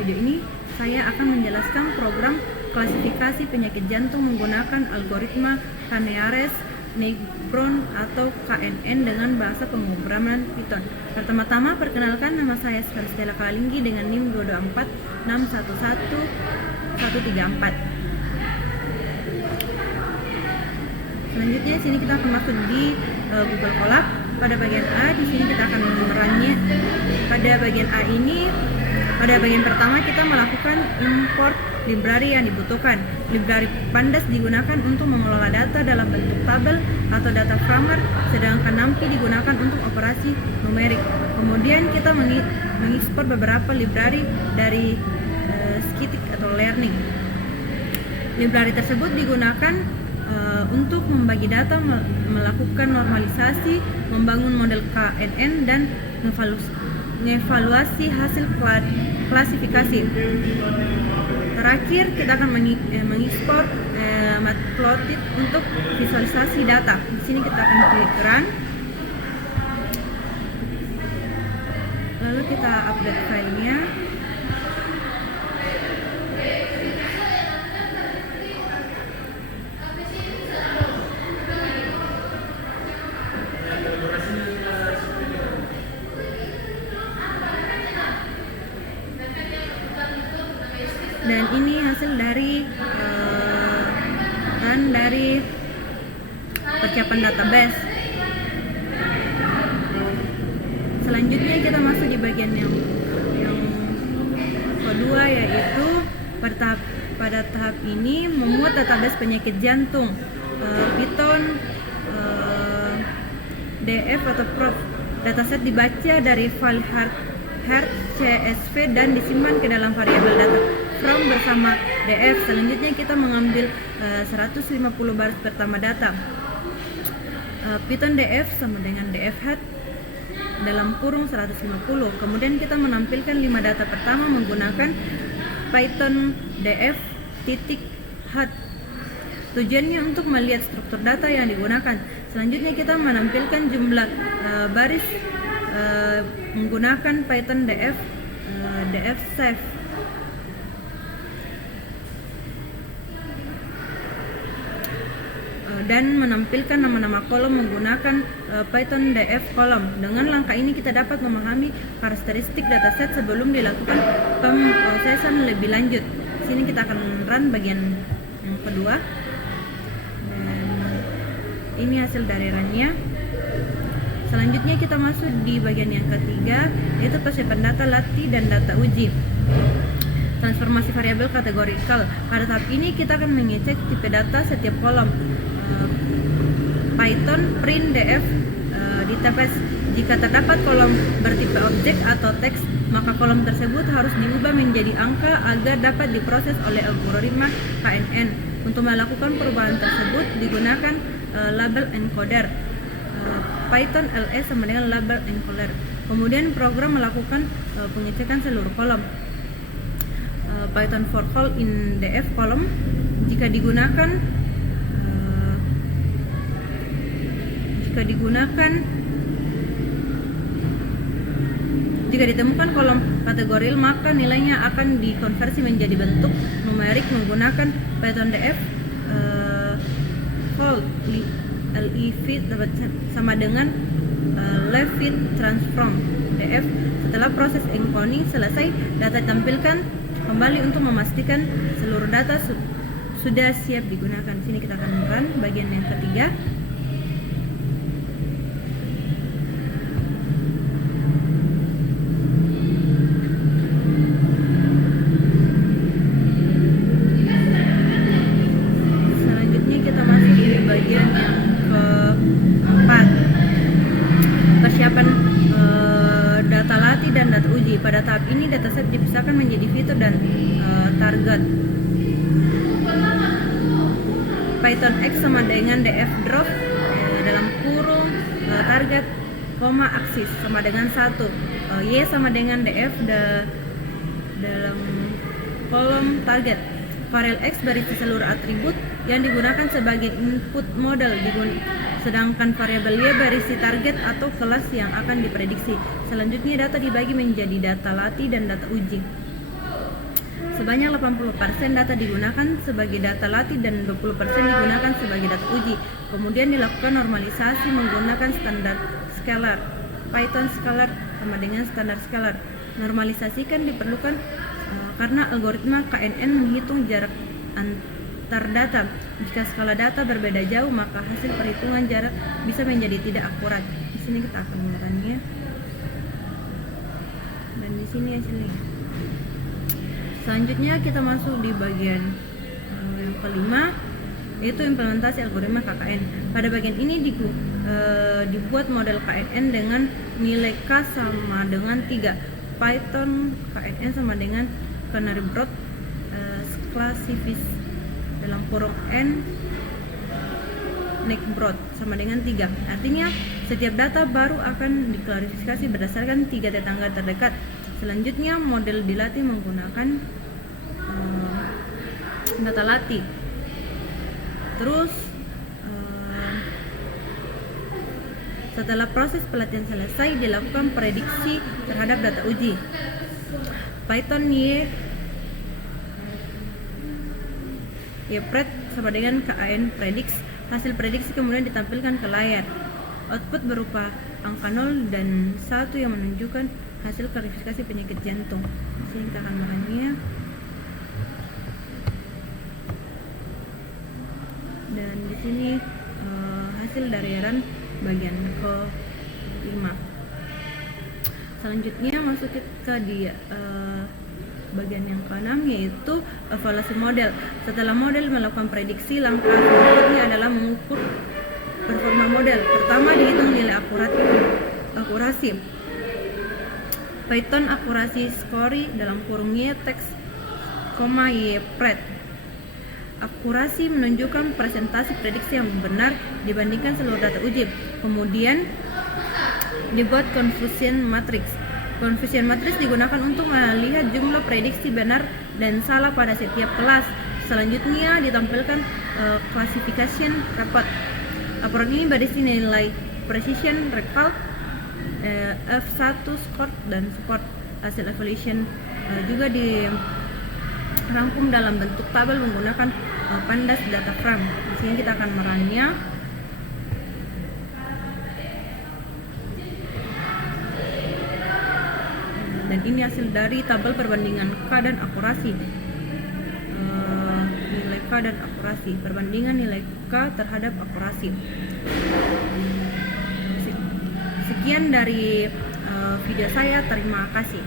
video ini saya akan menjelaskan program klasifikasi penyakit jantung menggunakan algoritma Canyares Negrón atau KNN dengan bahasa pemrograman Python. Pertama-tama perkenalkan, nama saya Stella Kalinggi dengan NIM 224611134. Selanjutnya sini kita akan masuk di Google Colab. Pada bagian A di sini kita akan memerannya. Pada bagian A ini, pada bagian pertama kita melakukan import library yang dibutuhkan. Library Pandas digunakan untuk mengelola data dalam bentuk tabel atau data framer, sedangkan NumPy digunakan untuk operasi numerik. Kemudian kita mengekspor beberapa library dari Scikit atau Learning. Library tersebut digunakan untuk membagi data, melakukan normalisasi, membangun model KNN, dan mengevaluasi hasil klasifikasi. Terakhir kita akan mengekspor Matplotlib untuk visualisasi data. Di sini kita akan klik run. Lalu kita update filenya. Dan ini hasil dari persiapan database. Selanjutnya kita masuk di bagian yang kedua, yaitu pada tahap ini memuat database penyakit jantung Python DF atau prof. Dataset dibaca dari file hard CSV dan disimpan ke dalam variabel data from bersama DF. Selanjutnya kita mengambil 150 baris pertama data. Python DF sama dengan DF head dalam kurung 150. Kemudian kita menampilkan 5 data pertama menggunakan Python DF titik head. Tujuannya untuk melihat struktur data yang digunakan. Selanjutnya kita menampilkan jumlah baris menggunakan Python DF save. Dan menampilkan nama-nama kolom menggunakan Python DF column. Dengan langkah ini kita dapat memahami karakteristik dataset sebelum dilakukan pemrosesan lebih lanjut. Sini kita akan run bagian yang kedua. Dan ini hasil dari runnya. Selanjutnya kita masuk di bagian yang ketiga, yaitu persiapan data latih dan data uji. Transformasi variabel kategorikal. Pada tahap ini kita akan mengecek tipe data setiap kolom. Python print df di TPS. Jika terdapat kolom bertipe objek atau teks, maka kolom tersebut harus diubah menjadi angka agar dapat diproses oleh algoritma KNN. Untuk melakukan perubahan tersebut digunakan label encoder. Python ls sama dengan label encoder. Kemudian program melakukan pengecekan seluruh kolom. Python for call in df column jika ditemukan kolom kategori, maka nilainya akan dikonversi menjadi bentuk numerik menggunakan Python DF call lev sama dengan lev transform DF. Setelah proses encoding selesai, data ditampilkan kembali untuk memastikan seluruh data sudah siap digunakan. Sini kita akan run bagian yang ketiga. Selanjutnya kita masuk di bagian yang keempat, persiapan data latih dan data uji. Pada tahap ini dataset dipisahkan menjadi fitur dan target. Python X sama dengan df drop dalam kurung target, aksis sama dengan 1, y sama dengan df dalam kolom target. Variabel X berisi seluruh atribut yang digunakan sebagai input model, sedangkan variabel Y berisi target atau kelas yang akan diprediksi. Selanjutnya data dibagi menjadi data latih dan data uji. Sebanyak 80% data digunakan sebagai data latih dan 20% digunakan sebagai data uji. Kemudian dilakukan normalisasi menggunakan standar scalar. Python scalar sama dengan standar scalar. Normalisasi kan diperlukan karena algoritma KNN menghitung jarak antar data. Jika skala data berbeda jauh, maka hasil perhitungan jarak bisa menjadi tidak akurat. Di sini kita akan melakukannya. Dan di sini hasilnya. Selanjutnya kita masuk di bagian yang kelima, yaitu implementasi algoritma KKN. Pada bagian ini dibuat model KNN dengan nilai K sama dengan 3. Python KNN sama dengan Canary Broad classifies dalam kurung N neck broad sama dengan 3. Artinya setiap data baru akan diklarifikasi berdasarkan 3 tetangga terdekat. Selanjutnya model dilatih menggunakan data latih. Terus setelah proses pelatihan selesai, dilakukan prediksi terhadap data uji. Python YPRED sama dengan KAN prediksi. Hasil prediksi kemudian ditampilkan ke layar. Output berupa angka 0 dan 1 yang menunjukkan hasil klarifikasi penyakit jantung. Di sini kita akan melihatnya. Dan di sini hasil dari run bagian ke-5. Selanjutnya masuk ke bagian yang ke-6, yaitu evaluasi model. Setelah model melakukan prediksi, langkah berikutnya adalah mengukur performa model. Pertama, dihitung nilai akurasi. Python akurasi score dalam kurung teks, YPRED. Akurasi menunjukkan presentasi prediksi yang benar dibandingkan seluruh data uji. Kemudian dibuat confusion matrix. Confusion matrix digunakan untuk melihat jumlah prediksi benar dan salah pada setiap kelas. Selanjutnya ditampilkan classification report. Laporan ini berisi nilai precision, recall, F1 score dan support. Hasil evaluation juga dirangkum dalam bentuk tabel menggunakan pandas data frame. Di sini kita akan merunnya. Dan ini hasil dari tabel perbandingan K dan akurasi. Nilai K dan akurasi, perbandingan nilai K terhadap akurasi. Sekian dari video saya, terima kasih.